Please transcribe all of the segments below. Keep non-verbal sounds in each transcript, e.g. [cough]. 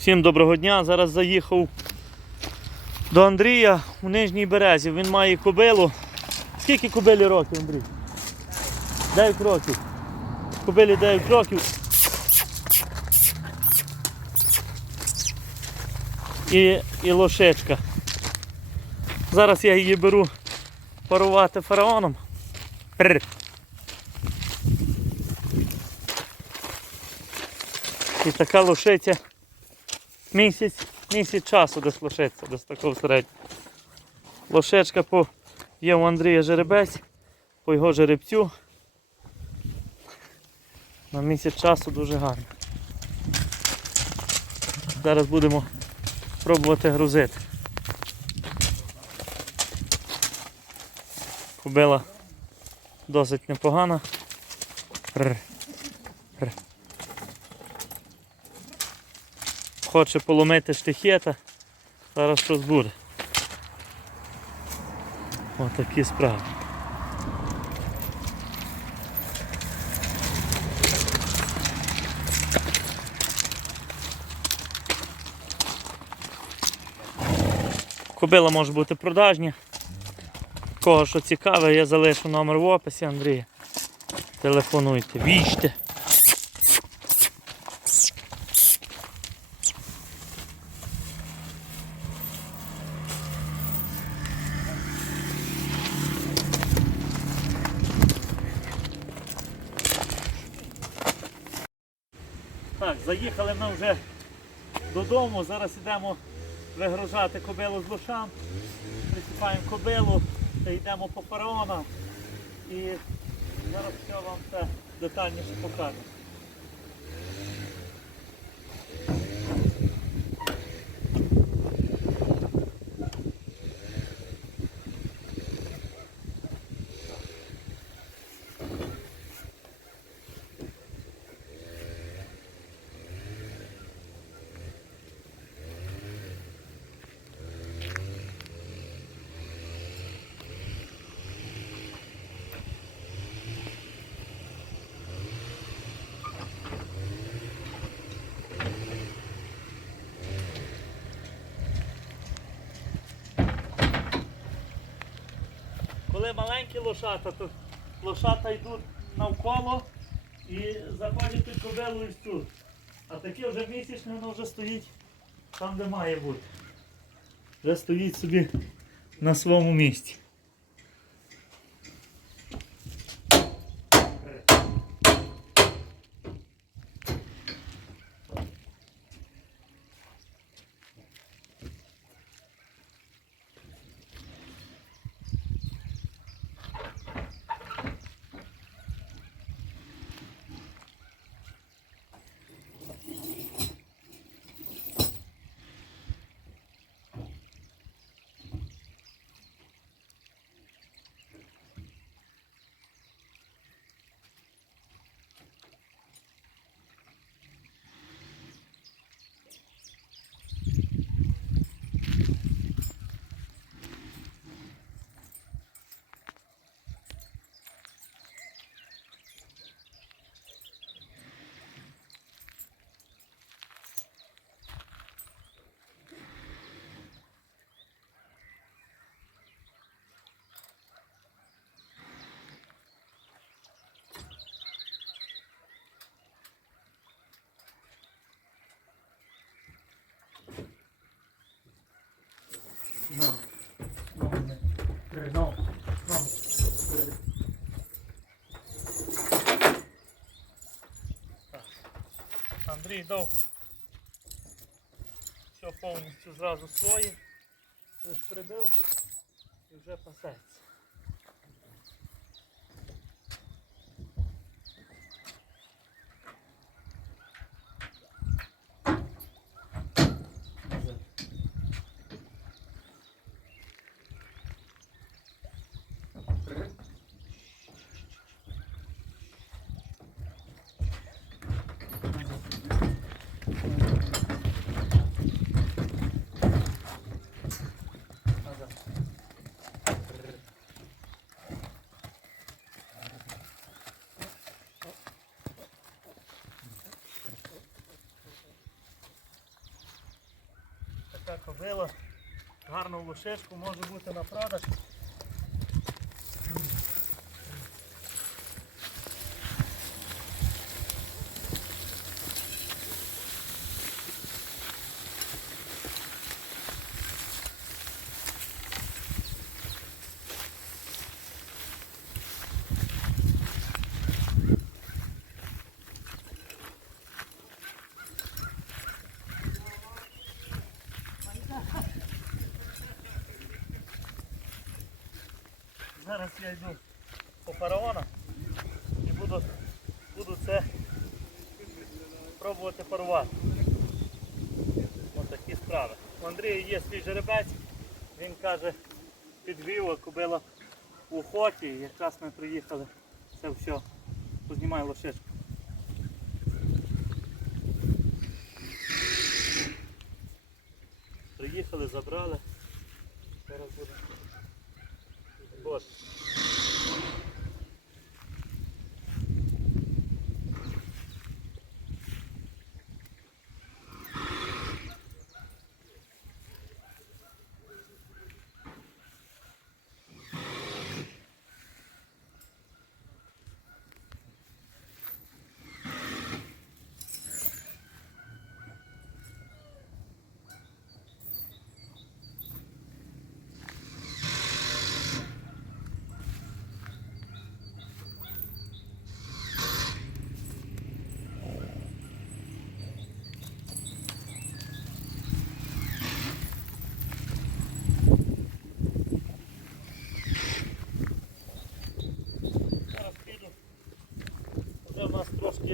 Всім доброго дня. Зараз заїхав до Андрія у Нижній Березі. Він має кобилу. Скільки кобилі років, Андрій? 9 років. Кобилі 9 років. І, і лошечка. Зараз я її беру парувати фараоном. Прр. І така лошиця місяць, місяць часу десь лошиця, десь такого середнього. Лошечка по є у Андрія жеребець, по його жеребцю. На місяць часу дуже гарно. Зараз будемо пробувати грузити. Кобила досить непогана. Хоче поломити штихета. Зараз щось буде. Отакі справи. Кобила може бути продажня. Кого що цікаве, я залишу номер в описі Андрія. Телефонуйте, вічте. Так, заїхали ми вже додому. Зараз йдемо вигружати кобилу з лошам. Присипаємо кобилу йдемо по фараонам. І зараз все вам це детальніше покажу. Коли маленькі лошата, то лошата йдуть навколо і заходять під кобилу і тут. А такі вже місячні, воно вже стоїть там, де має бути. Вже стоїть собі на своєму місці. No. No, no, no. Так. Андрій дав все повністю зразу своє. Лиш прибив і вже пасеться. Така кобила. Гарну лошишку може бути на продаж. Зараз я йду по фараона і буду, буду це пробувати парувати. Ось такі справи. У Андрія є свій жеребець, він каже, підвів, а кобила в охоті. Якраз ми приїхали. Це все. Познімай лошечку. Приїхали, забрали. course.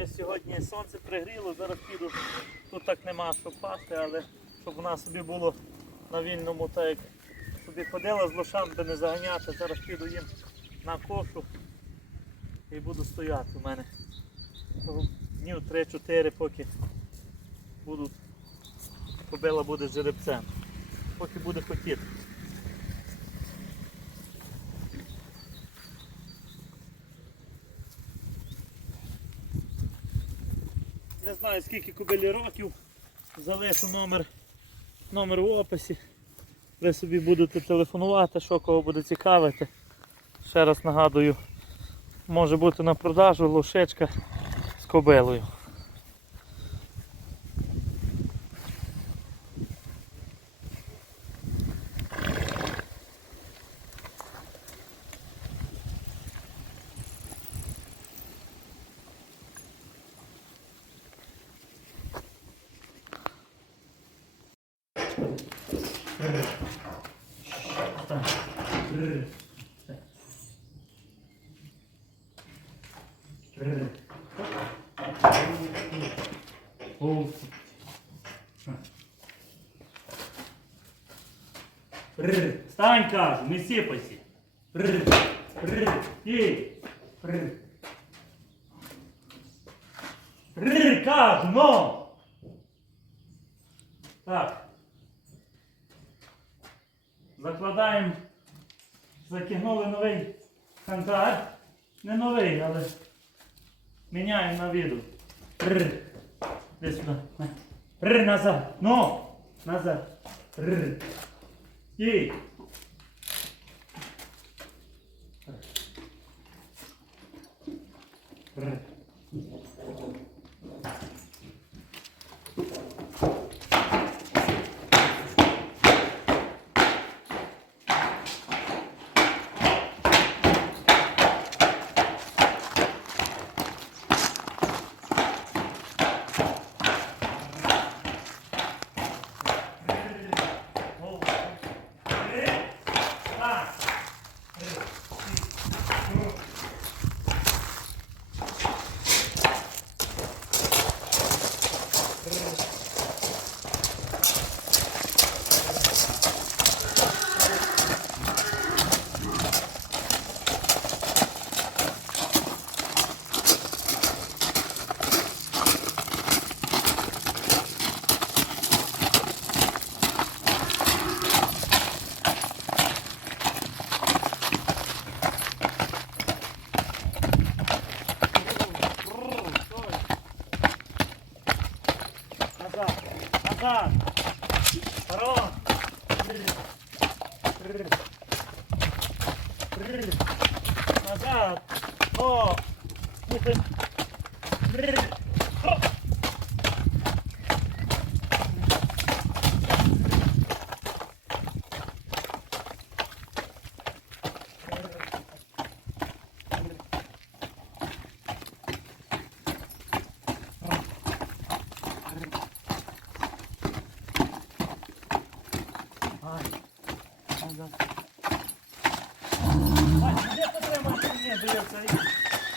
Сьогодні сонце пригріло, зараз піду. Тут так нема що пасти, але щоб вона собі було на вільному, так як собі ходила з лошам, де не заганяти. Зараз піду їм на кошу і буду стояти у мене. Днів 3-4, поки будуть, кобила буде жеребцем. Поки буде хотіти. Не знаю скільки кобилі років. Залишу номер, номер в описі. Ви собі будете телефонувати, що кого буде цікавити. Ще раз нагадую, може бути на продажу лошечка з кобилою. Стань, кажу, не сіпайся. Р, кажу, но. Так. Закладаємо, закинули новий кантар. Не новий, але міняємо на віду. Р. Іди сюди. на. Р, назад. Ну, назад. Р. І. Р. Oh, [laughs] moving.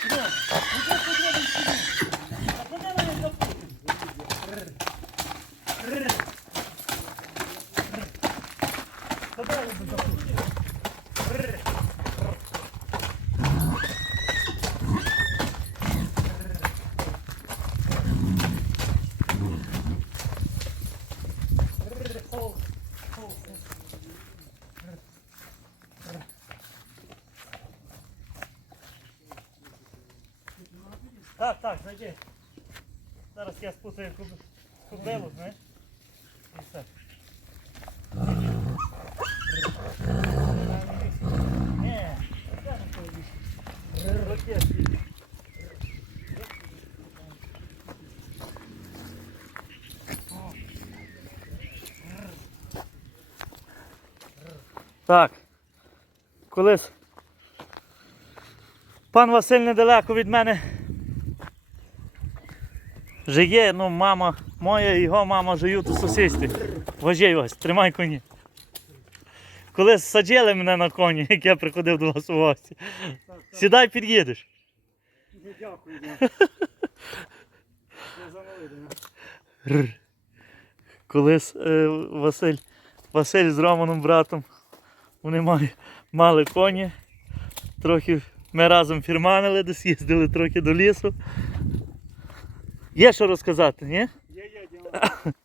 对，不是。Так, так, зайди. Зараз я спутаю куб... кубилу, знаєш? І все. Так. Колись пан Василь недалеко від мене жиє, ну мама моя його мама живуть у сусідстві. Вожей ось, тримай коні. Колись саджали мене на коні, [laughs] як я приходив до вас у гості. Сідай, під'їдеш. Дякую. Колись е, Василь, Василь з Романом братом, вони мали, мали коні. Трохи ми разом фірманили, десь їздили трохи до лісу. Є що розказати, ні? Є, є, дякую. [laughs]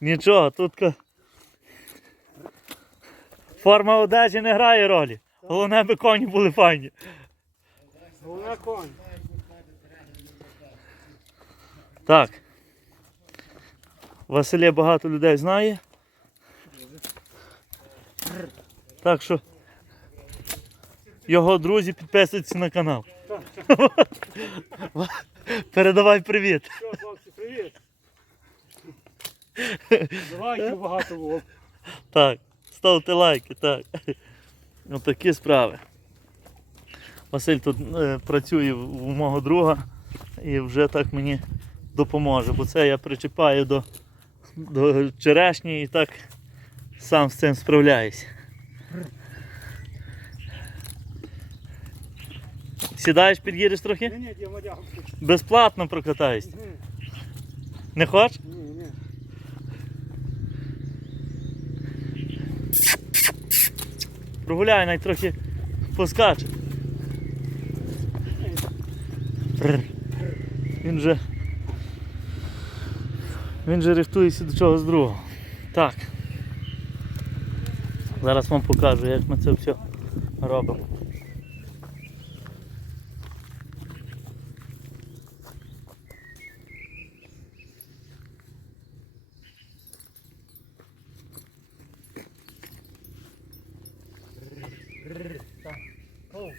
Нічого, тут форма одежі не грає ролі. Головне, аби коні були файні. Головне конь. Так. Василя багато людей знає. Так що його друзі підписуються на канал. [laughs] Передавай привіт. Що, хлопці, привіт. Давайте багато було. Так, ставте лайки, так. Отакі справи. Василь тут е, працює у мого друга і вже так мені допоможе, бо це я причіпаю до, до черешні і так сам з цим справляюся. Сідаєш, під'їдеш трохи? Ні, ні, Діма, дякую. Безплатно прокатаюсь. Не хочеш? ні, ні. Прогуляй, навіть трохи поскаче. Він же. Він же рихтується до чогось другого. Так. Зараз вам покажу, як ми це все робимо. Так. Оу.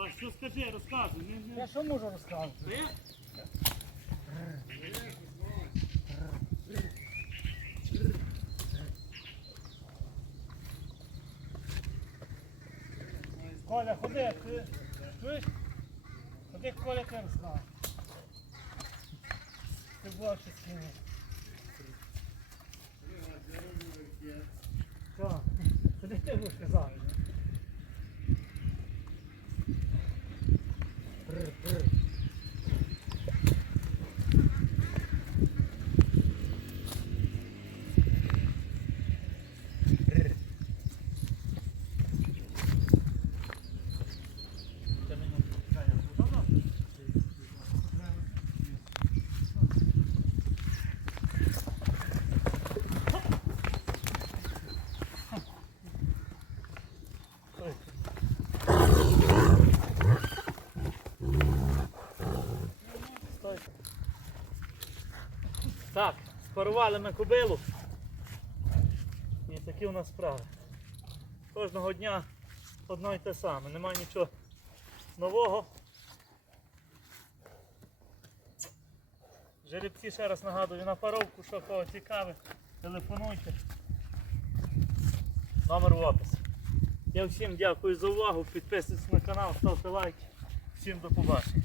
Вась, що скажи, розказуй. Не, не... Я що можу розказати? Ти? Коля, ходи, ти чуєш? Ходи, Коля, ти розказуй. Ти творческий. Так, куди ти будеш казати? Brr, brr. Так, спарували ми кобилу. І такі у нас справи. Кожного дня одно й те саме, немає нічого нового. Жеребці ще раз нагадую на паровку, що кого цікаве, телефонуйте. Номер в описі. Я всім дякую за увагу. Підписуйтесь на канал, ставте лайки. Всім до побачення.